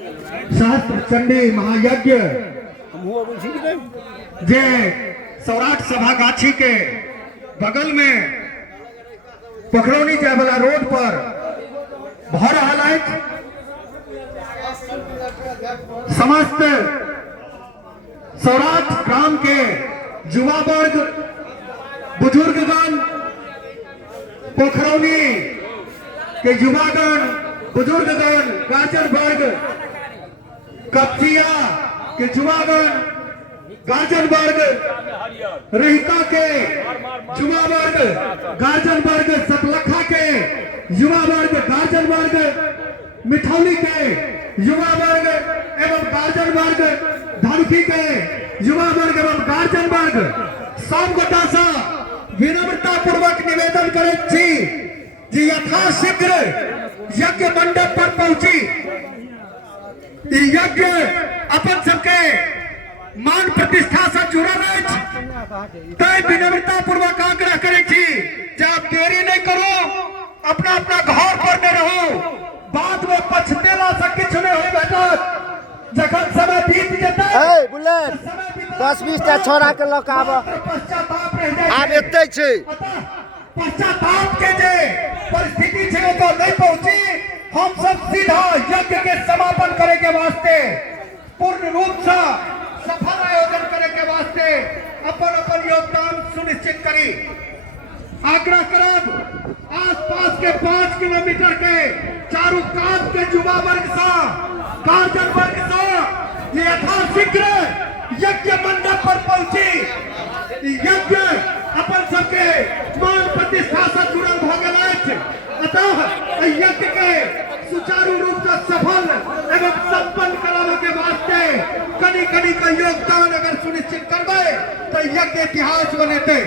सहस्त्र चंडी महायज्ञ जे सौराठ सभा गाछी के बगल में पोखरौनी जाए वाला रोड पर भ रहा है। समस्त सौराठ ग्राम के युवा वर्ग, बुजुर्गगण, पोखरौनी के युवागण, बुजुर्गगण, गार्जियन वर्ग, कपचिया के युवागण, गार्जियन वर्ग, रहिका के युवा वर्ग, गार्जियन वर्ग, सतलखा के युवा वर्ग, गार्जियन वर्ग, मिठौली के युवा वर्ग एवं गार्जियन वर्ग, धनखी के युवा वर्ग एवं गार्जियन वर्ग सब गोटा सा विनम्रता पूर्वक निवेदन करे छी जे यथाशीघ्र यज्ञ मंडप पर पहुंची यज्ञ अपन सबके मान प्रतिष्ठा से जुड़ल है। विनम्रता पूर्वक आग्रह करे छी जे आप देरी नहीं करो, अपना अपना घर पर में रहो, बाद में पछतेला से किछ नहीं होई भेटत। जखन समय बीत जेतै बुलेट 10-20 टा छोरा के लक आब एतै छै, पश्चाताप के जे परिस्थिति छै तो नहीं पहुंची। हम सब सीधा यज्ञ के समापन करे के वास्ते पूर्ण रूप से सफल आयोजन करे के वास्ते अपन अपन योगदान सुनिश्चित करी। आग्रह करब आसपास के 5 किलोमीटर के चारों कात के युवा वर्ग सा, गार्जियन वर्ग सा ये यथाशीघ्र यज्ञ मंडप पर पहुंची यज्ञ अपन सबके मान प्रतिष्ठा से जुड़ल भ गेल अछि। अतः यज्ञ के सुचारू रूप से सफल एवं संपन्न करावे के वास्ते कनी कनी का योगदान अगर सुनिश्चित करबे तो यज्ञ इतिहास बनेते।